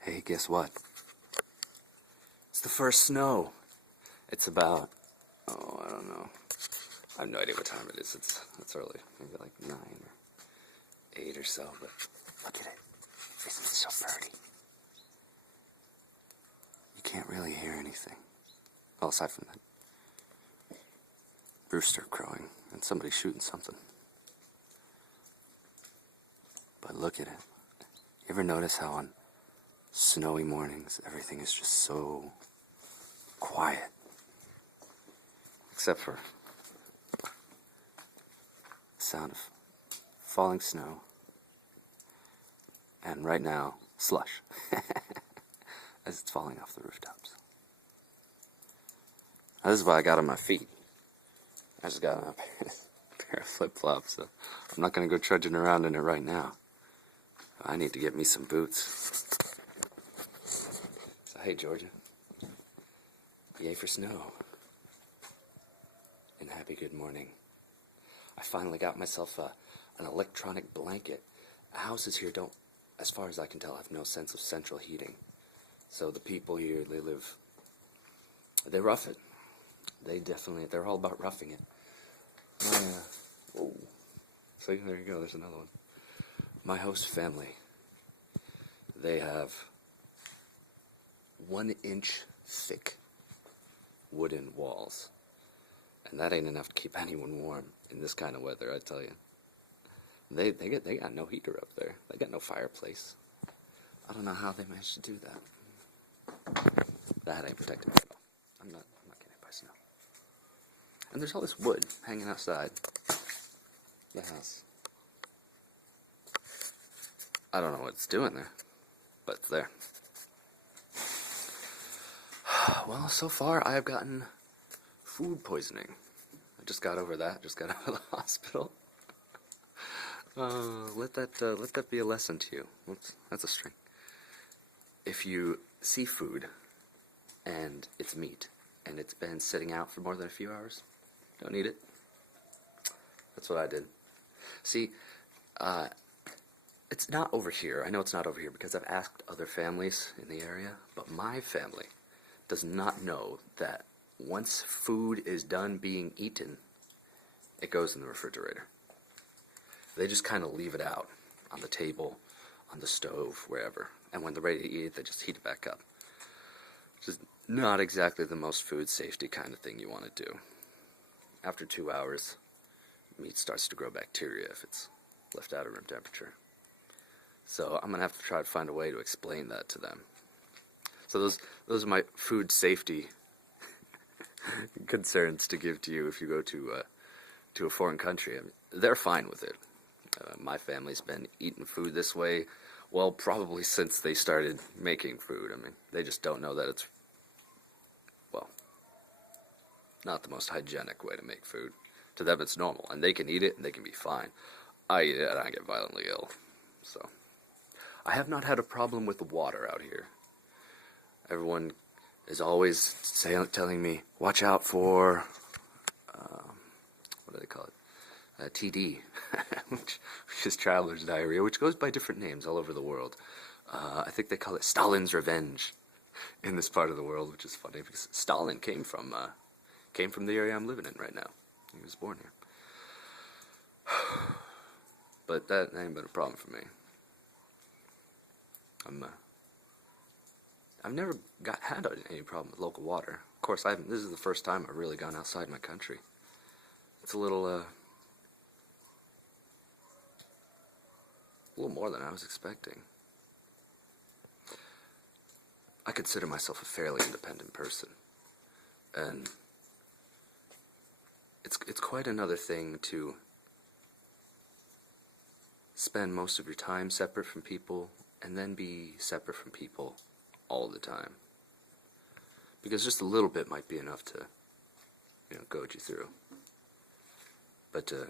Hey, guess what? It's the first snow. It's about, I don't know. I have no idea what time it is. It's early. Maybe like 9 or 8 or so, but look at it. Isn't it so pretty? You can't really hear anything. Well, aside from that rooster crowing and somebody shooting something. But look at it. You ever notice how on snowy mornings everything is just so quiet? Except for the sound of falling snow. And right now, slush. As it's falling off the rooftops. Now, this is what I got on my feet. I just got a pair of flip-flops, so I'm not going to go trudging around in it right now. I need to get me some boots. So, hey, Georgia. Yay for snow. And happy good morning. I finally got myself an electronic blanket. Houses here don't, as far as I can tell, have no sense of central heating. So the people here, they rough it. They're all about roughing it. Whoa. See, there you go, there's another one. My host family, they have 1-inch thick wooden walls. And that ain't enough to keep anyone warm in this kind of weather, I tell you. They got no heater up there. They got no fireplace. I don't know how they managed to do that. That ain't protecting me at all. I'm not getting hit by snow. And there's all this wood hanging outside the house. I don't know what it's doing there, but it's there. Well, so far I have gotten food poisoning. I just got over that. Just got out of the hospital. Let that be a lesson to you. Oops, that's a string. If you see food and it's meat and it's been sitting out for more than a few hours, don't eat it. That's what I did. See, it's not over here. I know it's not over here because I've asked other families in the area, but my family does not know that once food is done being eaten, it goes in the refrigerator. They just kind of leave it out on the table, on the stove, wherever. And when they're ready to eat it, they just heat it back up. Which is not exactly the most food safety kind of thing you want to do. After 2 hours, meat starts to grow bacteria if it's left out at room temperature. So I'm going to have to try to find a way to explain that to them. So those are my food safety concerns to give to you if you go to a foreign country. I mean, they're fine with it. My family's been eating food this way, well, probably since they started making food. I mean, they just don't know that it's, well, not the most hygienic way to make food. To them, it's normal, and they can eat it, and they can be fine. I eat it, and I get violently ill. So, I have not had a problem with the water out here. Everyone is always telling me, watch out for, what do they call it? TD, which is traveler's diarrhea, which goes by different names all over the world. I think they call it Stalin's revenge in this part of the world, which is funny because Stalin came from the area I'm living in right now. He was born here. But that ain't been a problem for me. I've never had any problem with local water. Of course, this is the first time I've really gone outside my country. It's a little more than I was expecting. I consider myself a fairly independent person, and it's quite another thing to spend most of your time separate from people and then be separate from people all the time. Because just a little bit might be enough to, goad you through. But to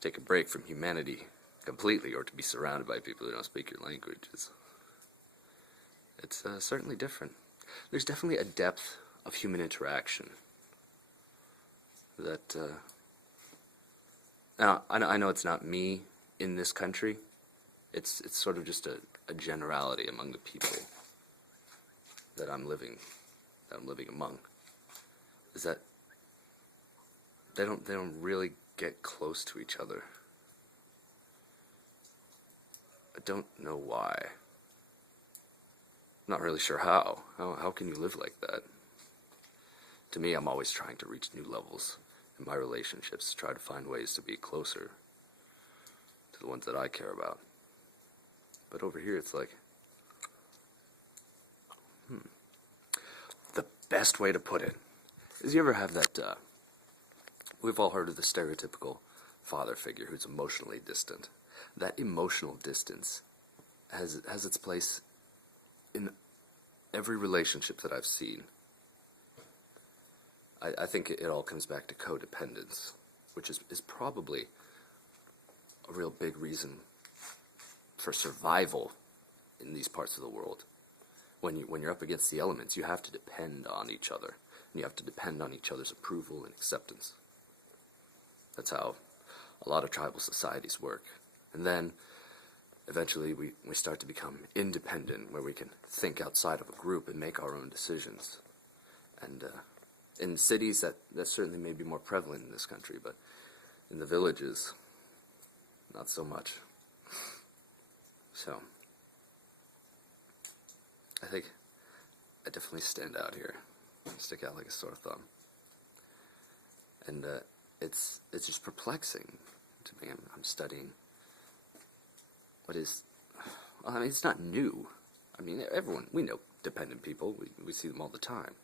take a break from humanity completely, or to be surrounded by people who don't speak your language, it's certainly different. There's definitely a depth of human interaction that, now, I know it's not me in this country, It's sort of just a generality among the people that I'm living among, is that they don't really get close to each other. I don't know why. I'm not really sure how. How can you live like that? To me, I'm always trying to reach new levels in my relationships, try to find ways to be closer to the ones that I care about. But over here, it's like, the best way to put it is, you ever have that, we've all heard of the stereotypical father figure who's emotionally distant. That emotional distance has its place in every relationship that I've seen. I think it all comes back to codependence, which is probably a real big reason for survival in these parts of the world. When you're up against the elements, you have to depend on each other, and you have to depend on each other's approval and acceptance. That's how a lot of tribal societies work. And then eventually we start to become independent, where we can think outside of a group and make our own decisions. And in cities, that certainly may be more prevalent in this country, but in the villages, not so much. So I think I definitely stand out here, stick out like a sore thumb. And it's just perplexing to me. I'm studying what is, well, I mean, it's not new. I mean, we know dependent people, we see them all the time.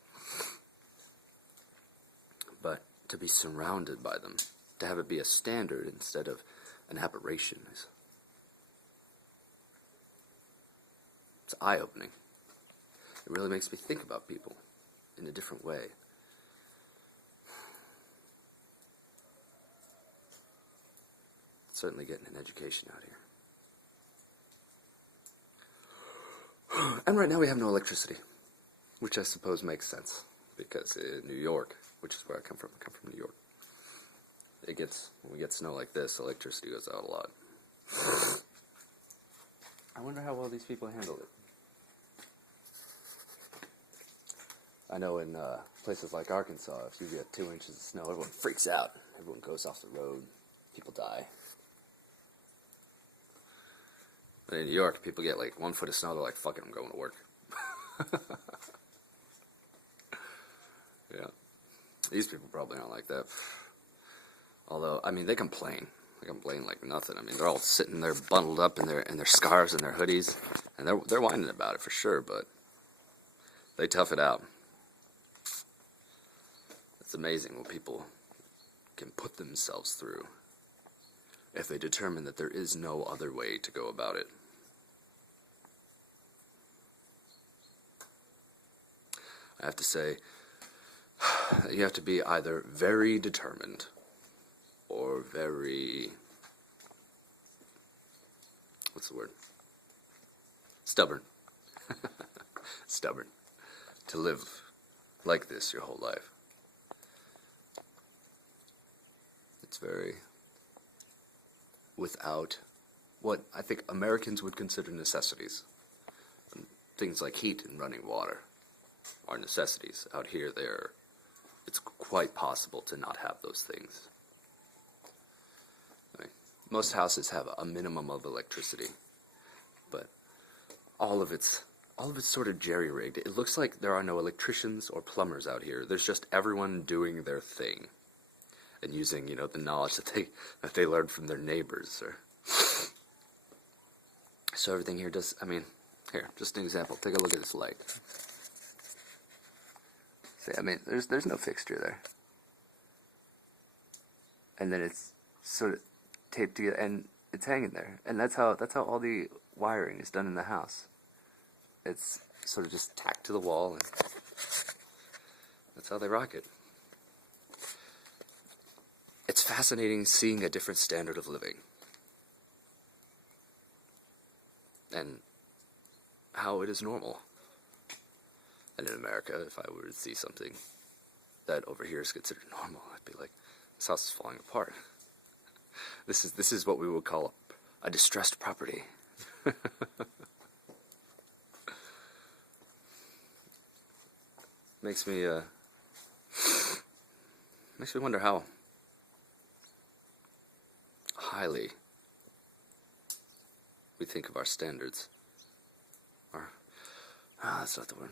But to be surrounded by them, to have it be a standard instead of an aberration, it's eye-opening. It really makes me think about people in a different way. Certainly getting an education out here. And right now we have no electricity, which I suppose makes sense, because in New York, which is where I come from New York, when we get snow like this, electricity goes out a lot. I wonder how well these people handle it. I know in places like Arkansas, if you get 2 inches of snow, everyone freaks out. Everyone goes off the road. People die. But in New York, people get like 1 foot of snow, they're like, fuck it, I'm going to work. Yeah. These people probably aren't like that. Although, I mean, they complain. They complain like nothing. I mean, they're all sitting there bundled up in their scarves and their hoodies, and they're whining about it for sure, but they tough it out. It's amazing what people can put themselves through if they determine that there is no other way to go about it. I have to say, you have to be either very determined or very, what's the word? Stubborn. Stubborn. To live like this your whole life. It's very, without what I think Americans would consider necessities. Things like heat and running water are necessities. Out here, it's quite possible to not have those things. I mean, most houses have a minimum of electricity, but all of it's sort of jerry-rigged. It looks like there are no electricians or plumbers out here. There's just everyone doing their thing and using, the knowledge that they learned from their neighbors. So everything here does. I mean, here, just an example. Take a look at this light. See, I mean, there's no fixture there, and then it's sort of taped together, and it's hanging there, and that's how all the wiring is done in the house. It's sort of just tacked to the wall, and that's how they rock it. It's fascinating seeing a different standard of living, and how it is normal. And in America, if I were to see something that over here is considered normal, I'd be like, this house is falling apart. This is what we would call a distressed property. Makes me wonder how highly we think of our standards. Or, that's not the word.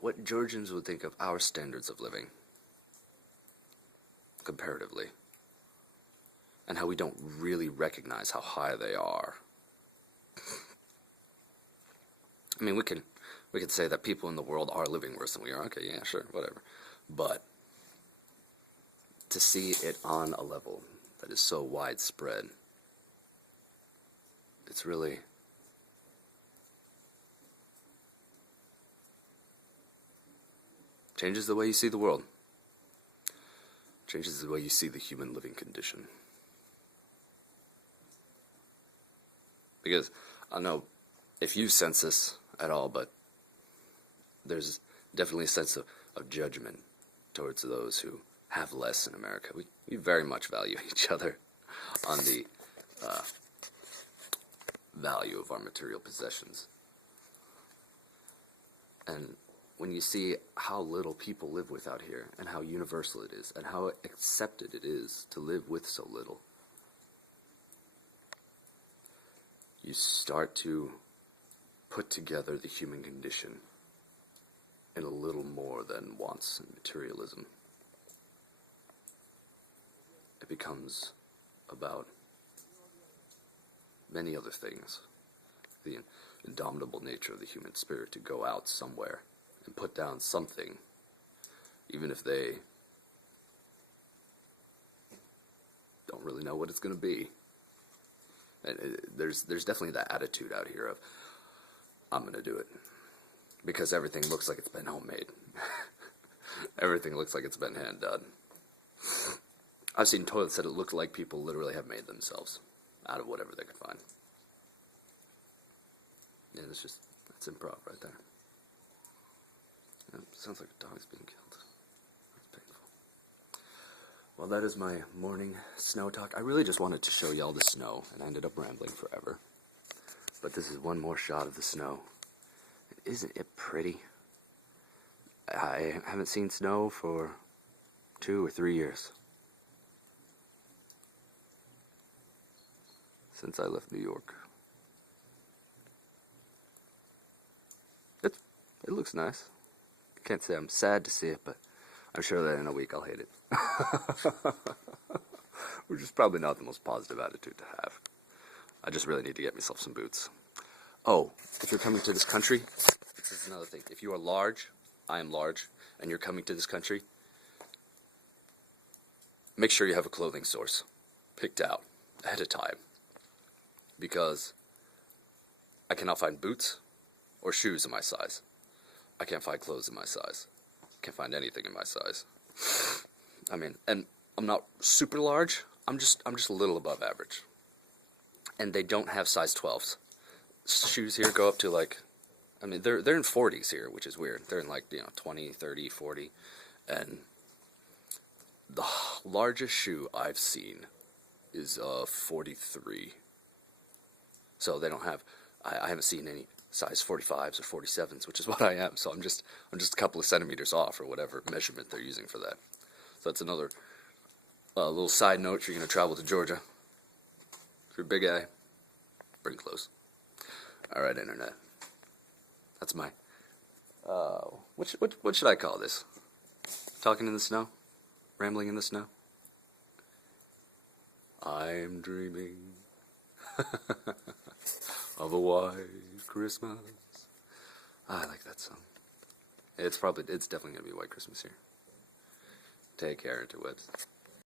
What Georgians would think of our standards of living, comparatively. And how we don't really recognize how high they are. I mean, we can say that people in the world are living worse than we are. Okay, yeah, sure, whatever. But to see it on a level that is so widespread, it's really changes the way you see the world. Changes the way you see the human living condition. Because I don't know if you sense this at all, but there's definitely a sense of judgment towards those who have less in America. We very much value each other on the value of our material possessions. And when you see how little people live with out here, and how universal it is, and how accepted it is to live with so little, you start to put together the human condition in a little more than wants and materialism. It becomes about many other things. The indomitable nature of the human spirit to go out somewhere and put down something, even if they don't really know what it's going to be. And there's definitely that attitude out here of, I'm going to do it. Because everything looks like it's been homemade. Everything looks like it's been hand done. I've seen toilets that it looked like people literally have made themselves out of whatever they could find. Yeah, that's improv right there. Yeah, sounds like a dog's being killed. That's painful. Well, that is my morning snow talk. I really just wanted to show y'all the snow, and I ended up rambling forever. But this is one more shot of the snow. Isn't it pretty? I haven't seen snow for 2 or 3 years. Since I left New York. It looks nice. Can't say I'm sad to see it, but I'm sure that in a week I'll hate it. Which is probably not the most positive attitude to have. I just really need to get myself some boots. Oh, if you're coming to this country, this is another thing. If you are large, I am large, and you're coming to this country, make sure you have a clothing source picked out ahead of time. Because I cannot find boots or shoes in my size. I can't find clothes in my size. Can't find anything in my size. I mean, and I'm not super large. I'm just a little above average. And they don't have size 12s. Shoes here go up to like, I mean, they're in 40s here, which is weird. They're in like, 20, 30, 40. And the largest shoe I've seen is 43. So they don't have, I haven't seen any size 45s or 47s, which is what I am. So I'm just a couple of centimeters off, or whatever measurement they're using for that. So that's another little side note. If you're going to travel to Georgia, if you're a big guy, bring clothes. All right, internet. That's my, what should I call this? Talking in the snow? Rambling in the snow? I'm dreaming of a white Christmas. I like that song. It's definitely going to be a white Christmas here. Take care, interwebs.